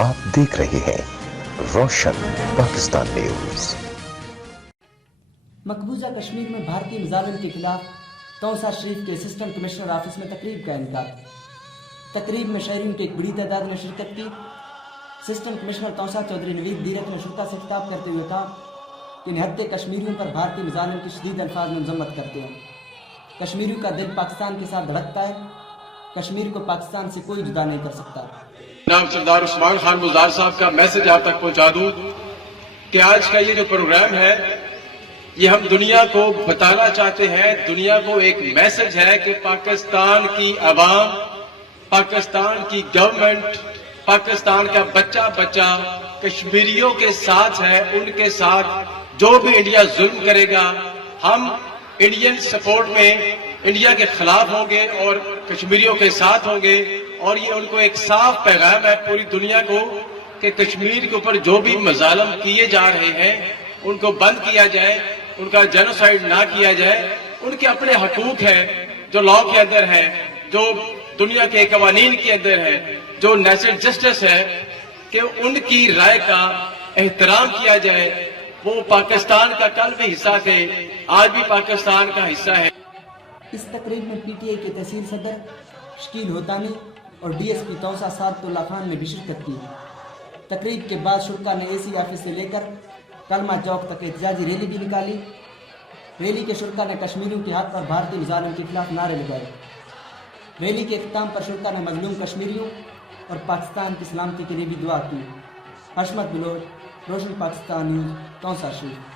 आप देख रहे हैं रोशन पाकिस्तान न्यूज। मकबूजा कश्मीर में भारतीय मुजालिम के खिलाफ तौसा शरीफ के असिस्टेंट कमिश्नर ऑफिस में तकरीब का इनकाद। तकरीब में शहरियों की एक बड़ी तादाद ने शिरकत की। असिस्टेंट कमिश्नर तौसा चौधरी नवीद दीरक ने शुरा से खिताब करते हुए कहा कि निहत्ते कश्मीरियों पर भारतीय मुजालिम की शदीद अल्फाज में मजम्मत करते हैं। कश्मीरियों का दिल पाकिस्तान के साथ धड़कता है। कश्मीर को पाकिस्तान से कोई जुदा नहीं कर सकता। जनाब सरदार उस्मान खान मुजार साहब का मैसेज आप तक पहुंचा दूं कि आज का ये जो प्रोग्राम है ये हम दुनिया को बताना चाहते हैं, दुनिया को एक मैसेज है कि पाकिस्तान की अवाम, पाकिस्तान की गवर्नमेंट, पाकिस्तान का बच्चा बच्चा कश्मीरियों के साथ है। उनके साथ जो भी इंडिया जुल्म करेगा हम इंडियन सपोर्ट में इंडिया के खिलाफ होंगे और कश्मीरियों के साथ होंगे। और ये उनको एक साफ पैगाम है पूरी दुनिया को कि कश्मीर के ऊपर जो भी मजालम किए जा रहे हैं उनको बंद किया जाए, उनका जेनोसाइड ना किया जाए। उनके अपने हकूक हैं जो लॉ के अंदर है, जो दुनिया के कवानीन के अंदर है, जो नेशनल जस्टिस है कि उनकी राय का एहतराम किया जाए। वो पाकिस्तान का कल भी हिस्सा थे, आज भी पाकिस्तान का हिस्सा है। इस तकरीब में पीटीआई के तहसील सदर शकील होतानी और डीएसपी तौसा सादतुल्लाह खान ने भी शिरकत की। तकरीब के बाद शुरा ने एसी ऑफिस से लेकर कलमा चौक तक एहतजाजी रैली भी निकाली। रैली के शुरा ने कश्मीरियों के हक और भारतीय मुजालिम के खिलाफ नारे लगाए। रैली के इख्तिताम पर शुरा ने मजलूम कश्मीरियों और पाकिस्तान की सलामती के लिए भी दुआ की। हशमत बिलोच, रोशन पाकिस्तान न्यूज़, तौसा शरीफ।